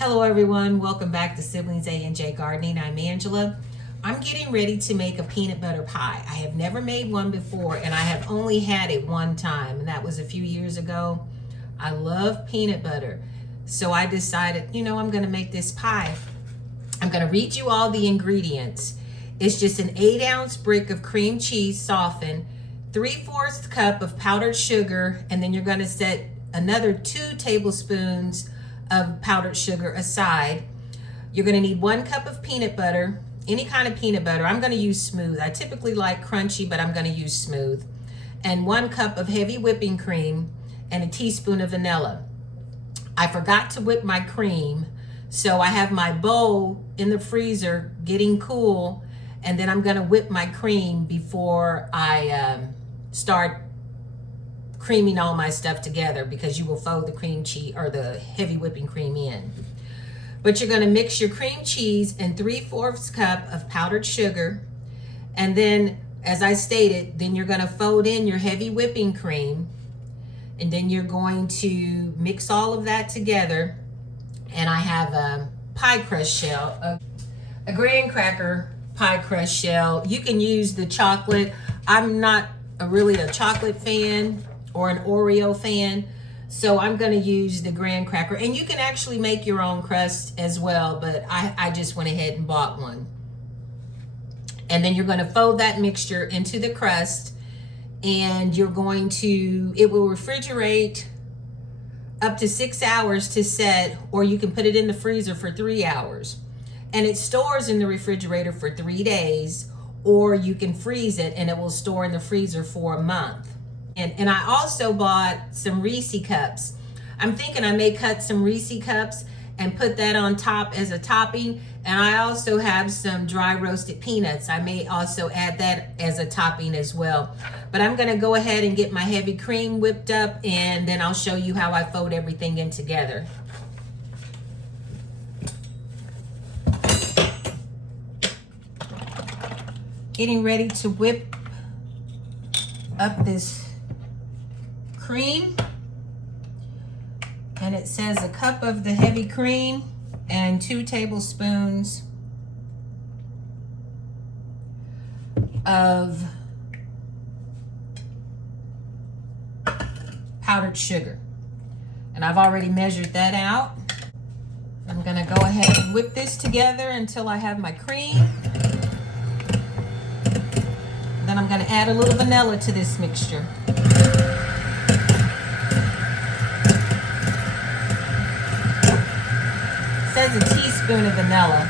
Hello everyone, welcome back to Siblings A&J Gardening. I'm Angela. I'm getting ready to make a peanut butter pie. I have never made one before and I have only had it one time, and that was a few years ago. I love peanut butter, so I decided, I'm gonna make this pie. I'm gonna read you all the ingredients. It's just an 8-ounce brick of cream cheese softened, 3/4 cup of powdered sugar, and then you're gonna set another 2 tablespoons of powdered sugar aside. You're gonna need 1 cup of peanut butter, any kind of peanut butter. I'm gonna use smooth. I typically like crunchy, but I'm gonna use smooth. And 1 cup of heavy whipping cream and a teaspoon of vanilla. I forgot to whip my cream, so I have my bowl in the freezer getting cool, and then I'm gonna whip my cream before I start creaming all my stuff together, because you will fold the cream cheese or the heavy whipping cream in. But you're going to mix your cream cheese and 3/4 cup of powdered sugar, and then, as I stated, then you're going to fold in your heavy whipping cream, and then you're going to mix all of that together. And I have a pie crust shell, a graham cracker pie crust shell. You can use the chocolate. I'm not really a chocolate fan or an Oreo fan, so I'm going to use the graham cracker. And you can actually make your own crust as well, but I just went ahead and bought one. And then you're going to fold that mixture into the crust, and you're going to, it will refrigerate up to 6 hours to set, or you can put it in the freezer for 3 hours. And it stores in the refrigerator for 3 days, or you can freeze it and it will store in the freezer for a month. And I also bought some Reese cups. I'm thinking I may cut some Reese cups and put that on top as a topping. And I also have some dry roasted peanuts. I may also add that as a topping as well. But I'm gonna go ahead and get my heavy cream whipped up, and then I'll show you how I fold everything in together. Getting ready to whip up this cream, and it says a cup of the heavy cream and 2 tablespoons of powdered sugar, and I've already measured that out. I'm gonna go ahead and whip this together until I have my cream. Then I'm gonna add a little vanilla to this mixture. It says a teaspoon of vanilla.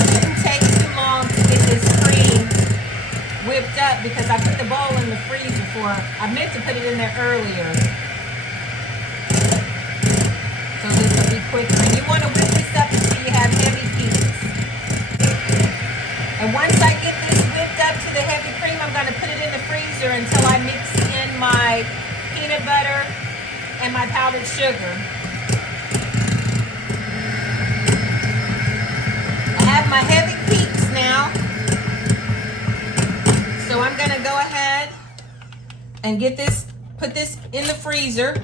Shouldn't take too long to get this cream whipped up, because I put the bowl in the freezer I meant to put it in there earlier. So this will be quicker. And you want to whip this up until you have heavy pieces. And once I get this whipped up to the heavy cream, I'm going to put it in the freezer until I mix in my peanut butter and my powdered sugar. I have my heavy peaks now. So I'm going to go ahead and put this in the freezer.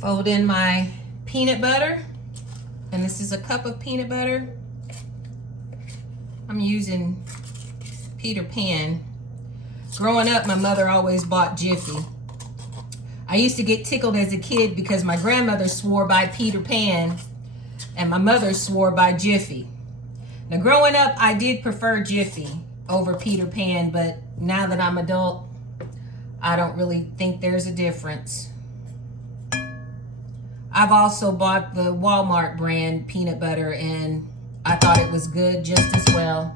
Fold in my peanut butter, and this is a cup of peanut butter. I'm using Peter Pan. Growing up, my mother always bought Jiffy. I used to get tickled as a kid because my grandmother swore by Peter Pan and my mother swore by Jiffy. Now, growing up, I did prefer Jiffy over Peter Pan, but now that I'm adult, I don't really think there's a difference. I've also bought the Walmart brand peanut butter, and I thought it was good just as well.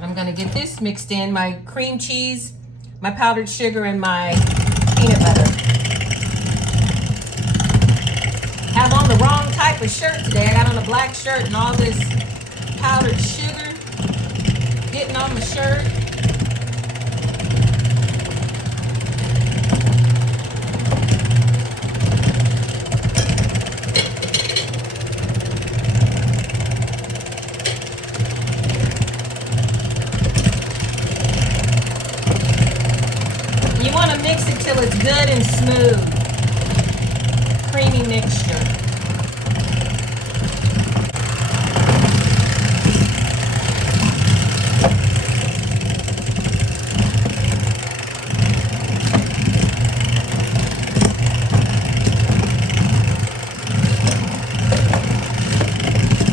I'm gonna get this mixed in, my cream cheese, my powdered sugar, and my peanut butter. Have on the wrong type of shirt today. I got on a black shirt and all this powdered sugar getting on my shirt. want to mix it till it's good and smooth. Creamy mixture.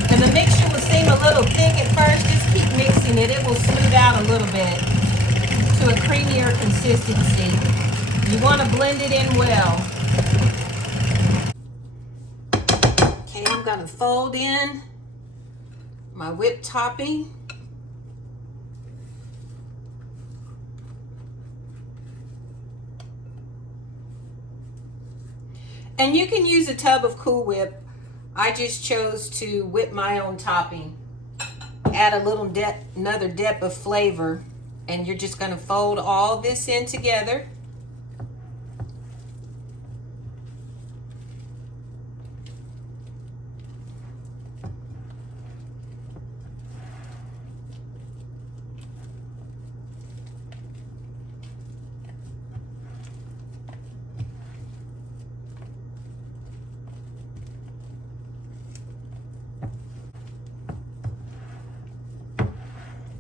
And the mixture will seem a little thick at first. Just keep mixing it. It will smooth out a little bit to a creamier consistency. You want to blend it in well. Okay, I'm going to fold in my whipped topping. And you can use a tub of Cool Whip. I just chose to whip my own topping. Add a little another dip of flavor. And you're just going to fold all this in together.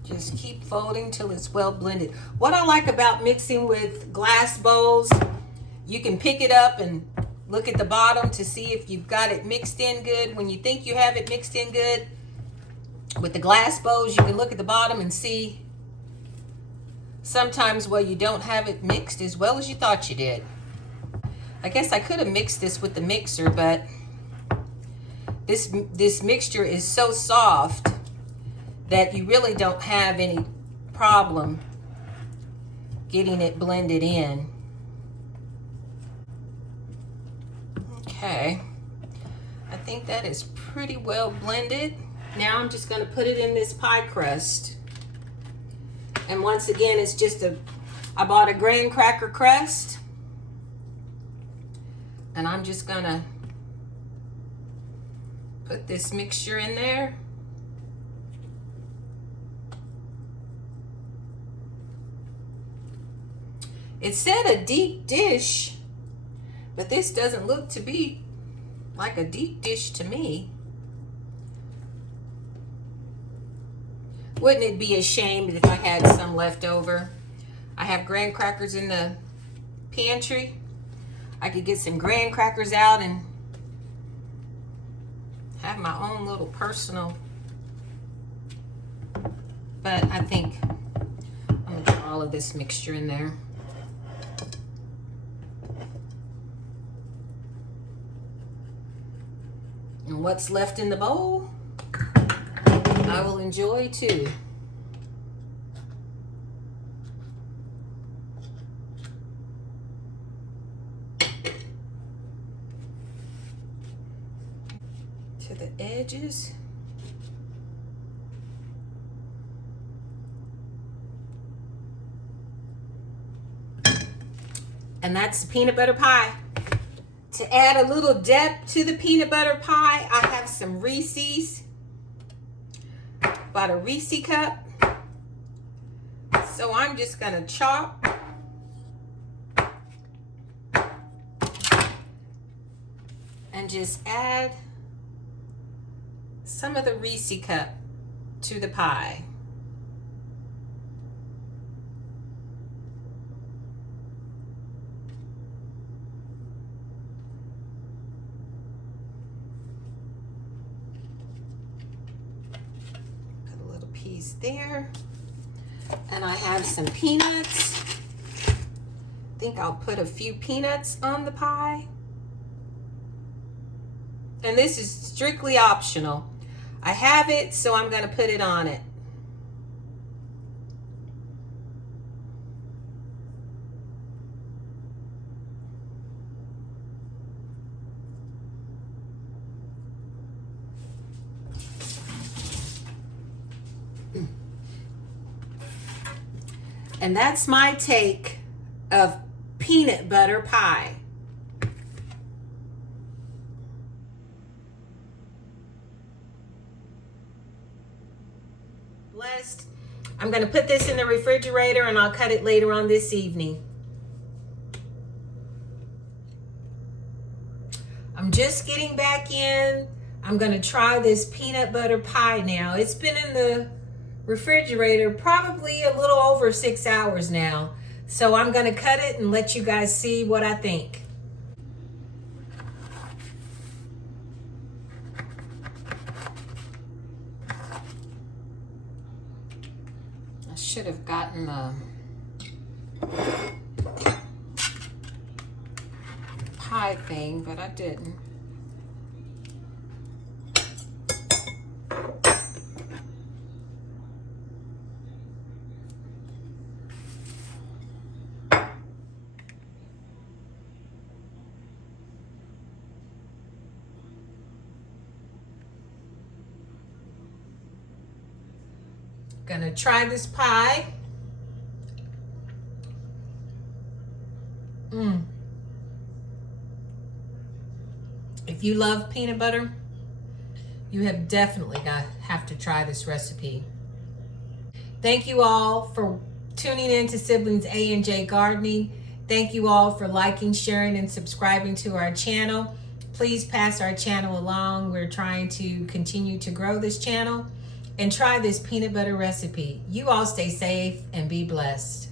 Just keep folding till it's well blended. What I like about mixing with glass bowls, you can pick it up and look at the bottom to see if you've got it mixed in good. When you think you have it mixed in good, with the glass bowls, you can look at the bottom and see sometimes where you don't have it mixed as well as you thought you did. I guess I could have mixed this with the mixer, but this mixture is so soft that you really don't have any problem getting it blended in. Okay, I think that is pretty well blended. Now I'm just going to put it in this pie crust. And once again, it's just I bought a graham cracker crust. And I'm just going to put this mixture in there. It said a deep dish, but this doesn't look to be like a deep dish to me. Wouldn't it be a shame if I had some left over? I have graham crackers in the pantry. I could get some graham crackers out and have my own little personal. But I think I'm gonna put all of this mixture in there. And what's left in the bowl, I will enjoy too. To the edges. And that's the peanut butter pie. To add a little depth to the peanut butter pie, I have some Reese's. About a Reese cup. So I'm just gonna chop and just add some of the Reese cup to the pie. There, and I have some peanuts. I think I'll put a few peanuts on the pie, and this is strictly optional. I have it, so I'm going to put it on it. And that's my take of peanut butter pie. Blessed. I'm going to put this in the refrigerator and I'll cut it later on this evening. I'm just getting back in. I'm gonna try this peanut butter pie now. It's been in the refrigerator probably a little over 6 hours now. So I'm gonna cut it and let you guys see what I think. I should have gotten the pie thing, but I didn't. Gonna try this pie. If you love peanut butter, you have definitely have to try this recipe. Thank you all for tuning in to Siblings A and J Gardening. Thank you all for liking, sharing, and subscribing to our channel. Please pass our channel along. We're trying to continue to grow this channel. And try this peanut butter recipe. You all stay safe and be blessed.